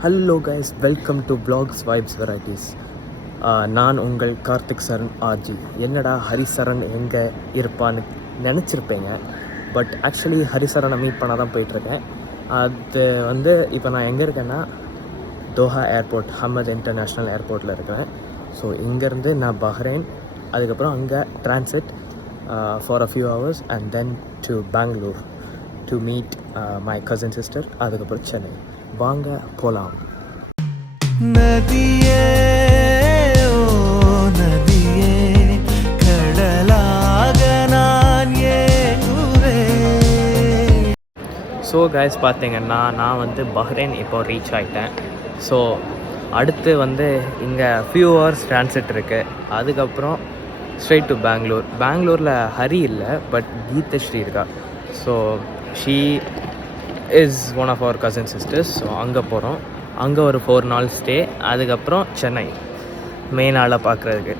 Hello guys, welcome to blogs vibes varieties. நான் உங்கள் Karthik Charan RG. என்னடா ஹரிசரண் எங்கே இருப்பான்னு நினச்சிருப்பேங்க. பட் ஆக்சுவலி ஹரிசரனை மீட் பண்ண தான் போயிட்டுருக்கேன். அது இப்போ நான் எங்கே இருக்கேன்னா தோஹா ஏர்போர்ட், ஹமத் இன்டர்நேஷ்னல் ஏர்போர்ட்டில் இருக்கிறேன். ஸோ இங்கேருந்து நான் பஹ்ரைன், அதுக்கப்புறம் அங்கே transit for a few hours and then to Bangalore to meet my cousin sister, அதுக்கப்புறம் சென்னை. வாங்க போலாம். நதியே ஓ நதியே, கடலாக நான் ஏங்குவேன். ஸோ கைஸ், பார்த்தீங்கன்னா நான் பஹ்ரைன் இப்போ ரீச் ஆகிட்டேன். ஸோ அடுத்து இங்கே ஃபியூ ஹவர்ஸ் ட்ரான்சிட் இருக்குது. அதுக்கப்புறம் ஸ்ட்ரெயிட் டு பெங்களூர். பெங்களூரில் ஹரி இல்லை, பட் கீதஸ்ரீ இருக்கா. So she is one of our cousin sisters. So அங்கே போகிறோம். அங்கே ஒரு 4 நாள் ஸ்டே. அதுக்கப்புறம் சென்னை மெயின் ஆளை பார்க்குறதுக்கு.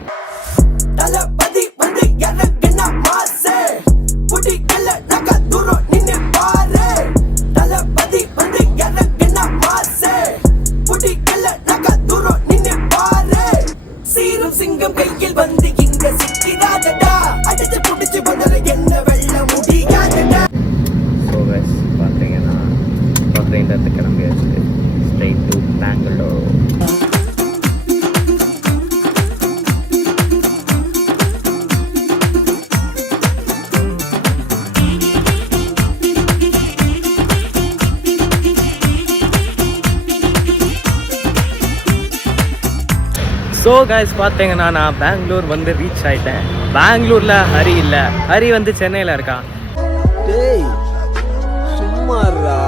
சிங்கம் கையில் வந்து இங்க சிக்கிடாதடா, அடிச்சு புடிச்சு வந்தது என்ன வெல்ல முடியாதடா. ஸோ கைஸ், பார்த்தீங்கன்னா பஹ்ரைன்லேருந்து கிளம்பியாச்சு straight to Bangalore. So guys, பார்த்தீங்கன்னா நான் பெங்களூர் ரீச் ஆகிட்டேன். பெங்களூரில் ஹரி இல்லை, ஹரி சென்னையில் இருக்கான். டேய் சும்மாறா,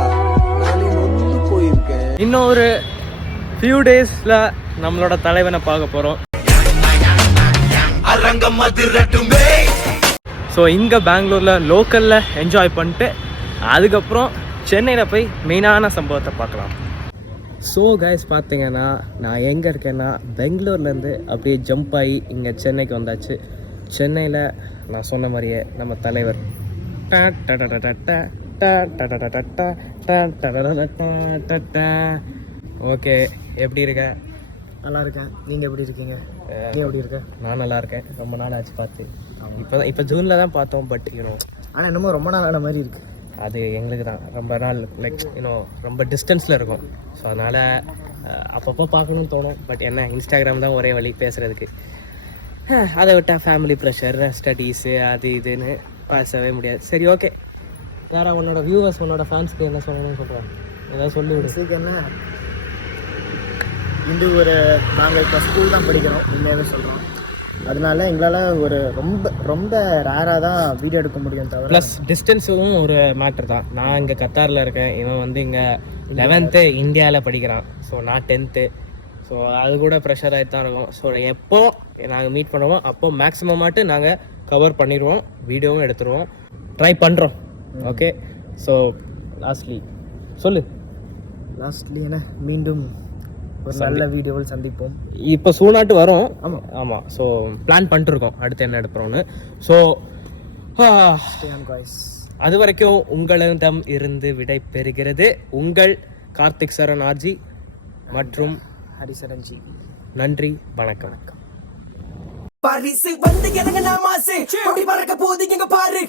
நான் வந்து போயிருக்கேன். இன்னும் ஒரு ஃபியூ டேஸில் நம்மளோட தலைவனை பார்க்க போகிறோம். ஸோ இங்கே பெங்களூரில் லோக்கலில் என்ஜாய் பண்ணிட்டு அதுக்கப்புறம் சென்னையில் போய் மெயினான சம்பவத்தை பார்க்கலாம். ஸோ கைஸ், பார்த்தீங்கன்னா நான் எங்கே இருக்கேன்னா பெங்களூர்லேருந்து அப்படியே ஜம்ப் ஆகி இங்கே சென்னைக்கு வந்தாச்சு. சென்னையில் நான் சொன்ன மாதிரியே நம்ம தலைவர் ஓகே. எப்படி இருக்க? நல்லா இருக்கேன். நீங்கள் எப்படி இருக்கீங்க? நீ எப்படி இருக்க? நான் நல்லா இருக்கேன். ரொம்ப நாள் ஆச்சு பார்த்து. இப்போ ஜூனில் தான் பார்த்தோம். பட் ஆனால் இன்னமும் ரொம்ப நாள் ஆன மாதிரி இருக்குது. அது எங்களுக்கு தான் ரொம்ப நாள் லைக் ரொம்ப டிஸ்டன்ஸில் இருக்கும். ஸோ அதனால் அப்பப்போ பார்க்கணும்னு தோணும். பட் என்ன, இன்ஸ்டாகிராம் தான் ஒரே வழி பேசுகிறதுக்கு. அதை விட்டால் ஃபேமிலி ப்ரெஷர், ஸ்டடீஸு, அது இதுன்னு பேசவே முடியாது. சரி, ஓகே. வேறு உன்னோட வியூவர்ஸ், உன்னோட ஃபேன்ஸ்க்கு என்ன சொல்லணும்னு சொல்கிறேன், ஏதாவது சொல்லிவிடு. என்ன நாங்கள் இப்போ ஸ்கூல் தான் படிக்கிறோம், உண்மையாகவே சொல்கிறோம். அதனால எங்களால் ரொம்ப ரொம்ப ரேராக தான் வீடியோ எடுக்க முடியும். தவிர ப்ளஸ் டிஸ்டன்ஸும் ஒரு மேட்டர் தான். நான் இங்கே கத்தாரில் இருக்கேன், இவன் இங்கே 11th இந்தியாவில் படிக்கிறான். ஸோ நான் 10th. ஸோ அது கூட ப்ரெஷர் ஆகிட்டு தான் இருக்கும். ஸோ எப்போ நாங்கள் மீட் பண்ணுவோம் அப்போ மேக்ஸிமமாட்டு நாங்கள் கவர் பண்ணிடுவோம், வீடியோவும் எடுத்துருவோம், ட்ரை பண்ணுறோம். ஓகே. ஸோ லாஸ்ட்லி என்ன, மீண்டும் ஒரு நல்ல வீடியோவில் சந்திப்போம். இப்போ சூனாட்டு வரும். ஆமாம். ஸோ பிளான் பண்ணிட்டுருக்கோம் அடுத்து என்ன எடுக்கிறோன்னு. ஸோ அது வரைக்கும் உங்களிடம் இருந்து விடை பெறுகிறது உங்கள் கார்த்திக் சரண் ஆர்ஜி மற்றும் ஹரிசரன்ஜி. நன்றி, வணக்கம். பரிசு வந்து எனக்கு நான் மாசு பறக்க போது எங்க பாரு.